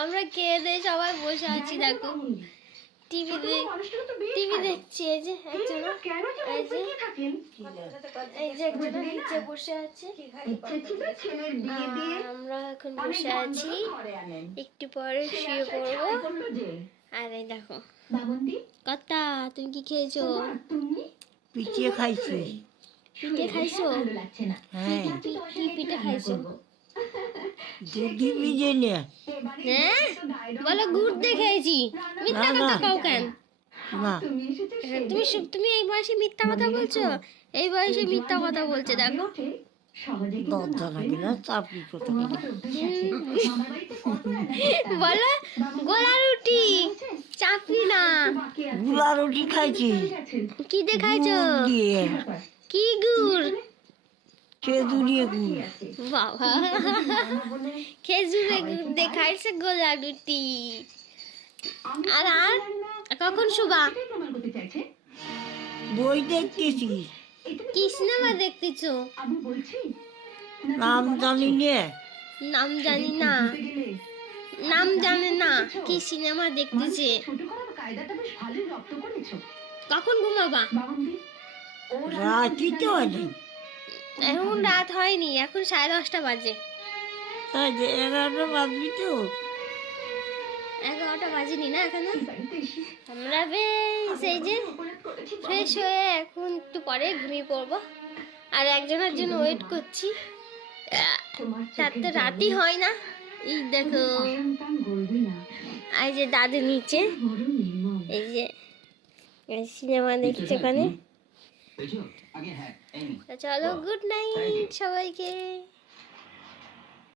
আমরা খেয়ে দিয়ে সবাই বসে আছি, দেখো টিভি দেখছি। এই যে একজন, এই যে একজন নিচে বসে আছে, আমরা এখন বসে আছি, একটু পরে শুয়ে পড়বো। আর এই দেখো কথা, তুমি কি খেয়েছো? পিঠে খাইছি। পিঠে খাইছো? হ্যাঁ। কি পিঠে খাইছো? দুধি ভিজে নে। হ্যাঁ বলো গুড় দিয়ে খেয়েছি। মিথ্যা কথা কও কেন? না তুমি এই বয়সে মিথ্যা কথা বলছো? এই বয়সে মিথ্যা কথা বলছে, দেখো। দরজা লাগে না, চাপড়ি কথা বলো গোলা রুটি, চাপড়ি না। গুলা রুটি খাইছি। কি দিয়ে খাইছো? গুড় দিয়ে। কি গুড়? খেজুরিয়ে গুড়। বাবা, খেজুরে গুড় দিয়ে খাইছে গোলা রুটি। আর আর কখন শুবা? বই দেখতেছি। কি সিনেমা দেখতেছো? নাম জানি নে। নাম জানি না, নাম জানে না, কি সিনেমা দেখতেছে। কখন ঘুমাবা? রাতই তো আছে। এখন রাত হয়নি, এখন 10:30 বাজে। 11টা বাজবি তো। 11টা বাজেনি না এখনো। আমরা বেশ এই যে ফ্রেশ হয়ে এখন একটু পরে ঘুমিয়ে পড়বো। আর একজনের জন্য ওয়েট করছি, তার তো রাতই হয় না। এই দেখো, এই যে দাদু নিচে, এই যে সিনেমা দেখছে ওখানে। চলো, গুড নাইট সবাইকে।